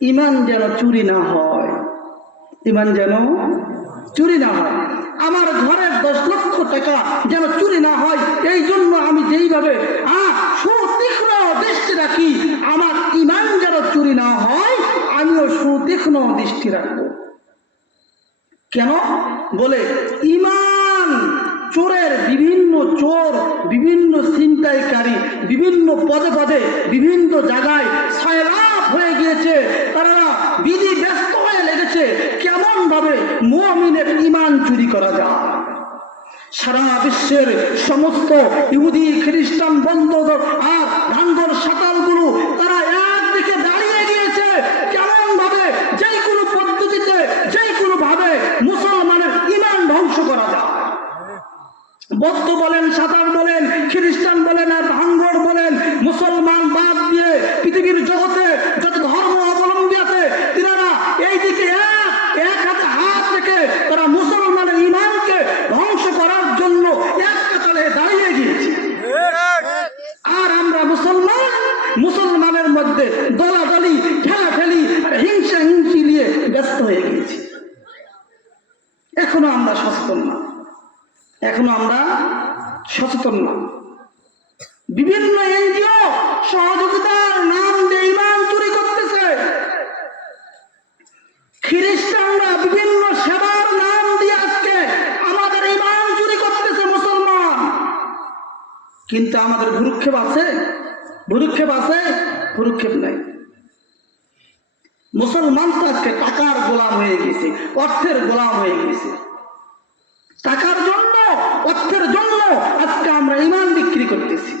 ইমান যেন চুরি না হয়, ইমান যেন চুরি না হয়। আমার ঘরের 10 লক্ষ টাকা যেন চুরি না হয়, এই জন্য আমি যেইভাবে সুতীক্ষ্ণ দৃষ্টি রাখি, আমার ইমান যেন চুরি না হয়, আমিও সুতীক্ষ্ণ দৃষ্টি রাখবো। কেন বলে, ইমান চোরের, বিভিন্ন চোর, বিভিন্ন ছিনতাইকারী বিভিন্ন পদে পদে বিভিন্ন জায়গায় সয়লাব হয়ে গিয়েছে, তারা বিধি ব্যস্ত হয়ে লেগেছে কেমন ভাবে মুমিনের ইমান চুরি করা যায়। সারা বিশ্বের সমস্ত ইহুদি খ্রিস্টান বন্ধ আর ভাঙ্গর সাতালগুলো তারা একদিকে দাঁড়িয়ে গিয়েছে কেমন ভাবে যে কোনো পদ্ধতিতে যে কোনো ভাবে মুসলমানের ইমান ধ্বংস করা যায়। বৌদ্ধ বলেন, সাঁতার বলেন, খ্রিস্টান বলেন আর ভাঙ্গর বলেন, মুসলমান বাদ দিয়ে পৃথিবীর জগতে যত ধর্ম অবলম্বী আছে তিনারা এইদিকে এক হাতে হাত রেখে তারা মুসলমানের ইমানকে ধ্বংস করার জন্য এক কাতারে দাঁড়িয়ে গিয়েছে। আর আমরা মুসলমানের মধ্যে দলাদলি, ঠেলাঠেলি, হিংসা হিংসি নিয়ে ব্যস্ত হয়ে গিয়েছি। এখনো আমরা সচেতন না, এখনো আমরা সচেতন না। বিভিন্ন এনজিও সহযোগিতার নাম দিয়ে ইমান চুরি করতেছে, খ্রিস্টানরা বিভিন্ন সেবার নাম দিয়ে আজকে আমাদের ইমান চুরি করতেছে মুসলমান। কিন্তু আমাদের ভুরুক্ষেপ আছে? ভুরুক্ষেপ আছে? ভুরুক্ষেপ নাই। মুসলমান তো আজকে টাকার গোলাম হয়ে গেছে, অর্থের গোলাম হয়ে গেছে। টাকার জন্য, অর্থের জন্য আজকে আমরা ইমান বিক্রি করতেছি।